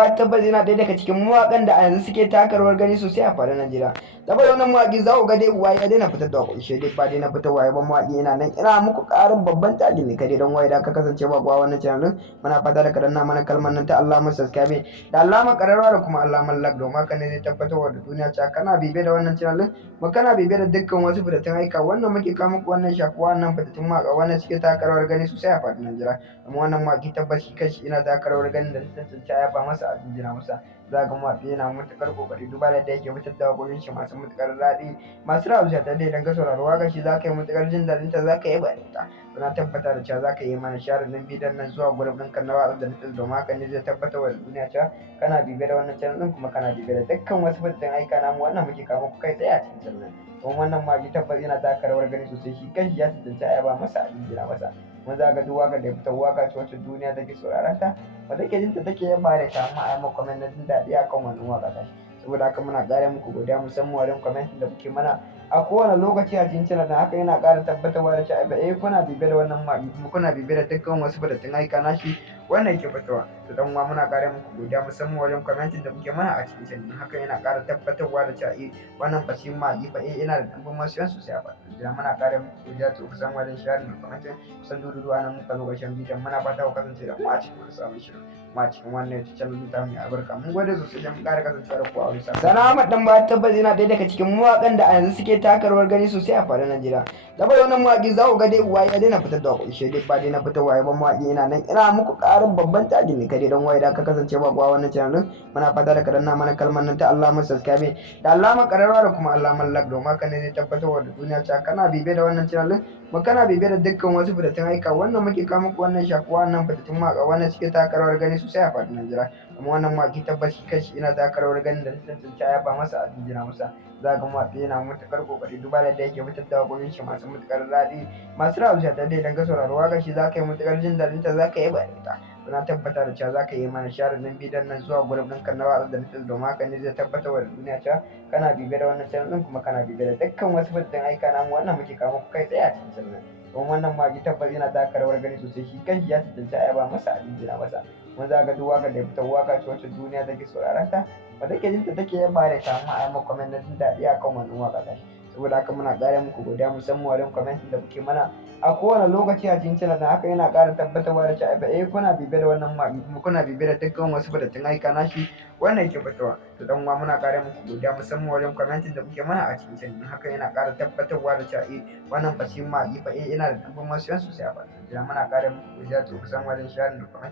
ba tabbas yana ɗaya daga cikin mawaƙan da a yanzu suke taka rawar gani sosai a faɗin Najeriya. Saboda wannan mawaƙi za ku ga dai uwa ya daina fitar da waƙoƙi dai ba daina fitarwa ya ban mawaƙi yana nan ina muku ƙarin babban tagin ne kadai don waye da ka kasance ba kuwa wannan channel muna fata da kadanna mana kalmar nan ta alamar subscribe da alamar ƙararrawa da kuma alamar like domin haka ne zai tabbatar da duniya cewa kana bibiye da wannan channel kuma kana bibiye da dukkan wasu fitattun aika wannan muke kawo muku wannan shafuwa wannan fitattun mawaƙa wannan suke taka rawar gani sosai a faɗin Najeriya. Amma wannan mawaƙi tabbas shi kanshi ina taka rawar ganin da tantance ya ba masa a jinjina masa za ga mawaƙi yana matuƙar ƙoƙari duba da yadda yake fitar da waƙoƙin shi masu matuƙar daɗi masu rabuwa ta dai idan ka saurari waƙar shi za ka yi matuƙar jin daɗin ta za ka yi bayanin ta na tabbata da cewa za ka yi mana share nan bidiyon nan zuwa gurbin ɗinka na watsa da nufin domin haka ne zai tabbatar da duniya cewa kana bibiye da wannan channel ɗin kuma kana bibiye da dukkan wasu fitattun aika namu wannan muke kawo muku kai tsaye a cikin channel kuma wannan mawaƙi tabbas yana taka rawar gani sosai shi kanshi ya tantance ya ba masa a jinjina masa mun za ga duk waƙar da ya fitar waƙa ce wacce duniya take sauraron ta wanda ke jinta take yaba da ta amma a yi comment na jin daɗi akan wannan waƙa ta saboda haka muna ƙara muku godiya musamman wajen comment da kuke mana a kowane lokaci a cikin channel haka yana ƙara tabbatarwa da cewa kuna bibiye da wannan mawaƙi kuma kuna bibiye da dukkan wasu fitattun aika nashi wannan yake fitowa to dan uwa muna ƙara muku godiya musamman wajen comment da kuke mana a cikin channel haka yana ƙara tabbatarwa da cewa wannan fasihin mawaƙi fa yana da ɗumbin masoyan sosai a faɗin Najeriya muna ƙara muku godiya to kusan wajen share da comment kusan dudu nan muka zo ƙarshen bidiyon muna fata ku kasance da mu a cikin wani sabon shirin ma cikin wannan channel ta mai albarka mun gode sosai da mu ƙara kasancewa da ku a wani sabon Sana Ahmad dan ba tabbas yana ɗaya daga cikin mawaƙan da a yanzu suke taka rawar gani sosai a faɗin Najeriya. Saboda wannan mawaƙi za ku ga dai uwa ya daina fitar da waƙoƙi dai ba daina fitarwa ya ban mawaƙi yana nan ina muku ƙarin babban tagin ne kadai don waye da ka kasance ba kuwa wannan channel muna fata da kadanna mana kalmar nan ta alamar subscribe da alamar ƙararrawa da kuma alamar like domin haka ne zai tabbatar da duniya cewa kana bibiye da wannan channel kuma kana bibiye da dukkan wasu fitattun aika wannan muke kawo muku wannan shafuwa wannan fitattun mawaƙa wannan suke taka rawar gani sosai a faɗin Najeriya. Amma wannan mawaƙi tabbas shi kanshi ina taka rawar ganin da tantance ya ba masa a jinjina masa za ga mawaƙi yana matuƙar ƙoƙari duba da yadda yake fitar da waƙoƙin shi masu matuƙar daɗi masu rabuwa ta dai idan ka saurari waƙar shi za ka yi matuƙar jin daɗin ta za ka yi bayanin ta na tabbata da cewa za ka yi mana share nan bidiyon nan zuwa gurbin ɗinka na watsa da nufin domin haka ne zai tabbatar da duniya cewa kana bibiye da wannan channel ɗin kuma kana bibiye da dukkan wasu fitattun aika namu wannan muke kawo muku kai tsaye a cikin channel don wannan mawaƙi tabbas yana taka rawar gani sosai shi kanshi ya tantance ya ba masa a jinjina masa mun za ga duk waƙar da ya fitar waƙa ce wacce duniya take sauraron ta wanda ke jinta take yaba da ta amma a yi comment na jin daɗi akan wannan waƙa ta saboda haka muna ƙara muku godiya musamman wajen comment da kuke mana a kowane lokaci a cikin channel haka yana ƙara tabbatarwa da cewa kuna bibiye da wannan mawaƙi kuma kuna bibiye da dukkan wasu fitattun aika nashi wannan yake fitowa to dan uwa muna ƙara muku godiya musamman wajen comment da kuke mana a cikin channel haka yana ƙara tabbatarwa da cewa wannan fasihin mawaƙi fa yana da ɗumbin masoyan sosai a faɗin Najeriya muna ƙara muku godiya to kusan wajen share da comment